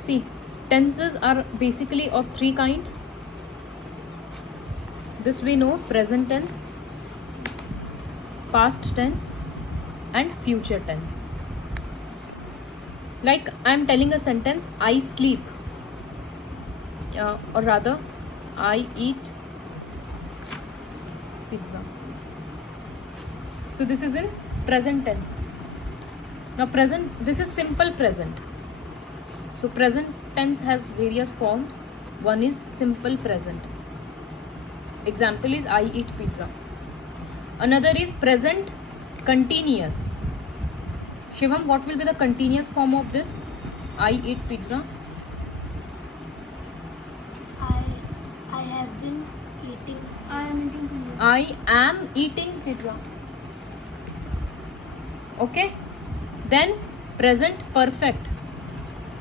See, tenses are basically of three kind. This we know: present tense, past tense, and future tense. Like I am telling a sentence, I sleep, or rather I eat pizza. So this is in present tense. Now this is simple present. So present tense has various forms. One is simple present. Example is I eat pizza. Another is present continuous. Shivam, what will be the continuous form of this? I eat pizza. I have been eating. I am eating pizza. I am eating pizza. Okay. Then present perfect.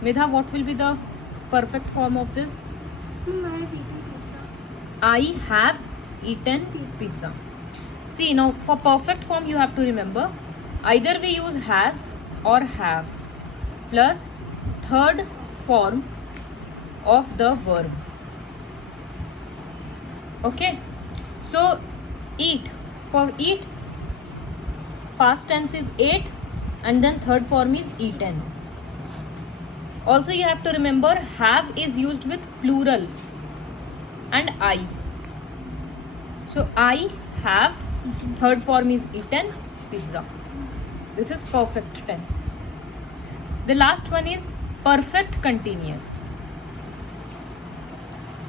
Medha, what will be the perfect form of this? I have eaten pizza. I have eaten pizza. See, now for perfect form you have to remember, either we use has or have plus third form of the verb. Okay. So eat. For eat, past tense is ate and then third form is eaten. Also you have to remember, have is used with plural and I. So I have, third form is eaten pizza. This is perfect tense. The last one is perfect continuous.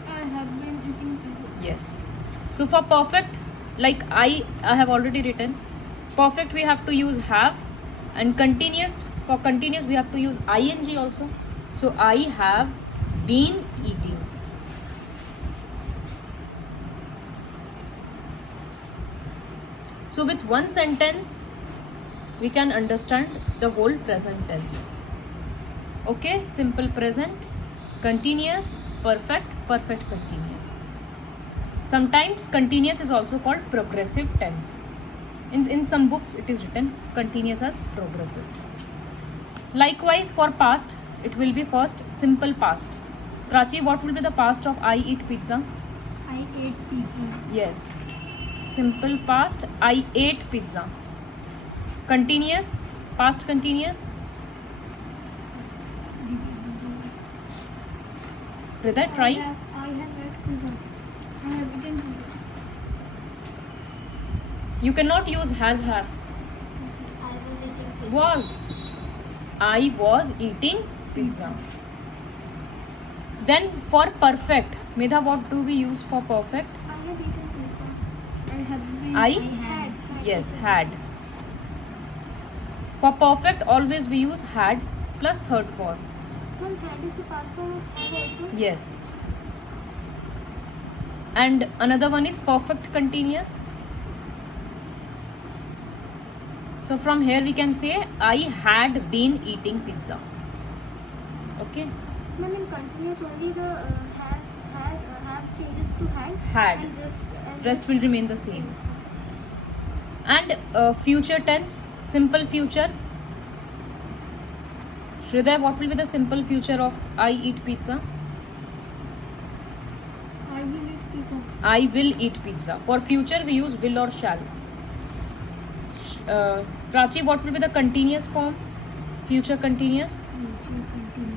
I have been eating pizza. Yes. So for perfect, like I have already written. Perfect we have to use have, and continuous, for continuous we have to use ing also. So I have been eating. So with one sentence we can understand the whole present tense. Okay, simple present, continuous, perfect, perfect continuous. Sometimes continuous is also called progressive tense. In some books it is written continuous as progressive. Likewise for past, it will be first simple past. Prachi, what will be the past of I eat pizza? I ate pizza. Yes. Simple past, I ate pizza. Continuous, past continuous. Hriday, try. I have ate pizza. I have eaten pizza. You cannot use has have. I was eating pizza. Was. I was eating pizza. Then for perfect, Medha, what do we use for perfect? I have eaten pizza. I have been. I had. Yes, had. For perfect, always we use had plus third form. One had is the past form of have also. Yes. And another one is perfect continuous. So from here we can say I had been eating pizza. Okay. Ma'am, in continuous only the have changes to had. Had. And Rest will remain the same. And future tense, simple future. Hriday, what will be the simple future of I eat pizza? I will eat pizza. I will eat pizza. For future we use will or shall. Prachi, what will be the continuous form? Future continuous? Future continue.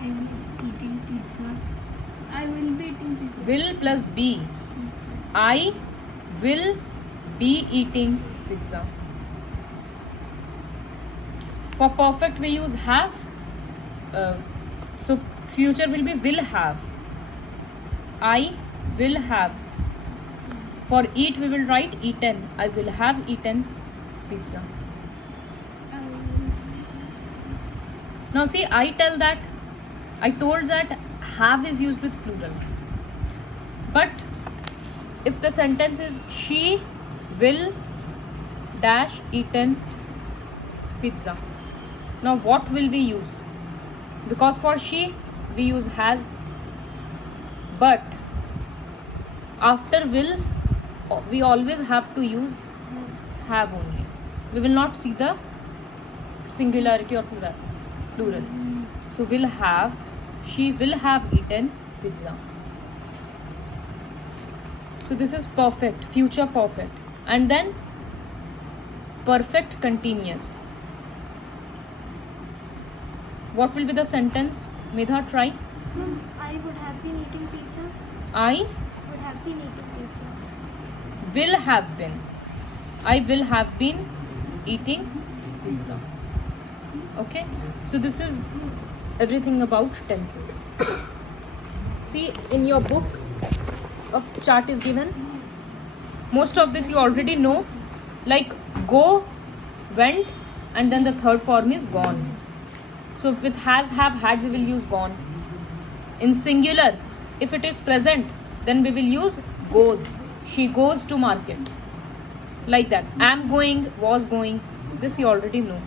I will eating pizza. I will be eating pizza. Will plus be. I will be eating pizza. For perfect we use have. So future will be will have. I will have. For eat we will write eaten. I will have eaten pizza. Now see, I told that have is used with plural. But if the sentence is she will dash eaten pizza. Now what will we use? Because for she we use has, but after will we always have to use have only. We will not see the singularity or plural. So will have, she will have eaten pizza. So this is perfect, future perfect. And then perfect continuous. What will be the sentence? Medha, try. Ma'am, I would have been eating pizza. I Would have been eating pizza. will have been. I will have been eating pizza. Okay, so this is everything about tenses. See, in your book a chart is given. Most of this you already know, like go, went, and then the third form is gone. So with has, have, had, we will use gone. In singular, if it is present, then we will use goes. She goes to market. Like that. Am going, was going. This you already know.